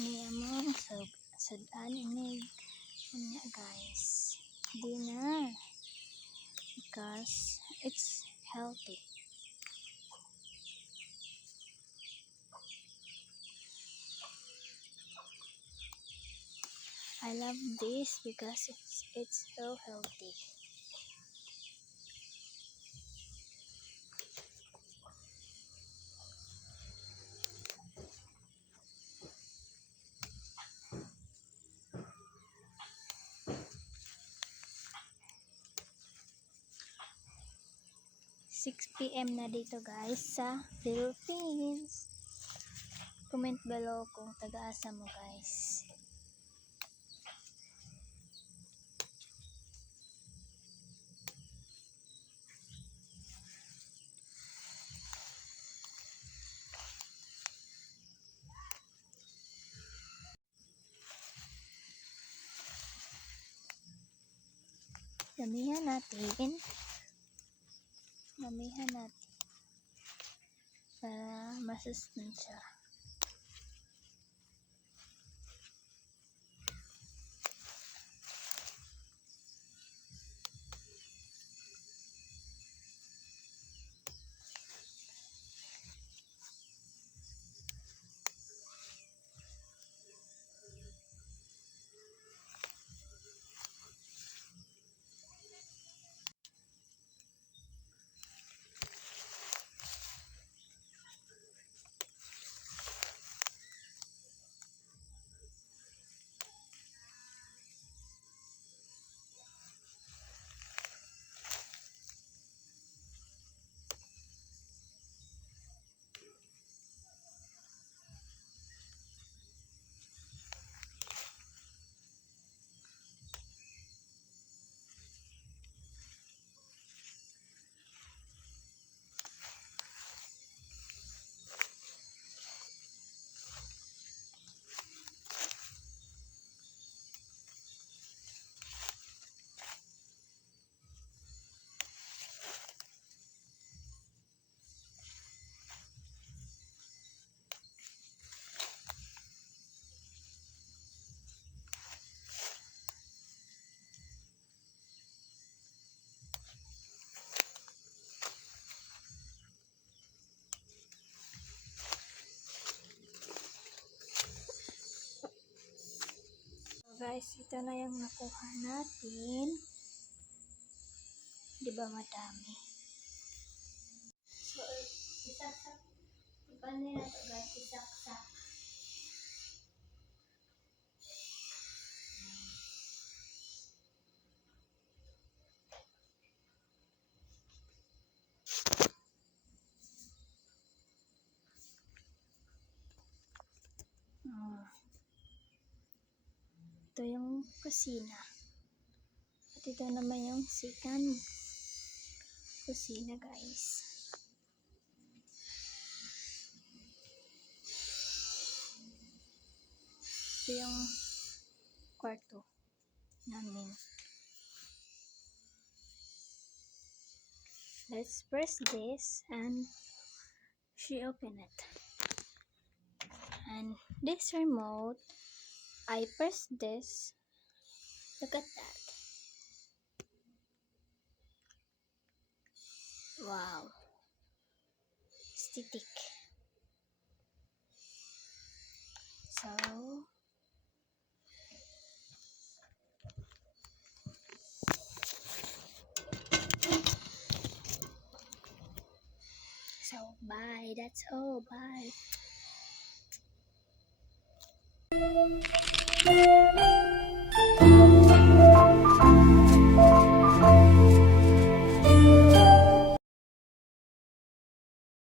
Niya mo sad inig niya guys. Di na. Because it's healthy. I love this because it's so healthy. (6 PM na dito guys sa Philippines. Comment below kung taga-asa mo guys. Damihan natin para masustansya. Guys, ito na yung nakuha natin. Di ba madami? So, isaksak. Paano na ito guys? Isaksak. Ito yung kusina. At ito naman yung second kusina guys. Ito yung kwarto namin. Let's press this and she opened it. And this remote, I press this. Look at that. Wow. Aesthetic. So bye. That's all. Bye.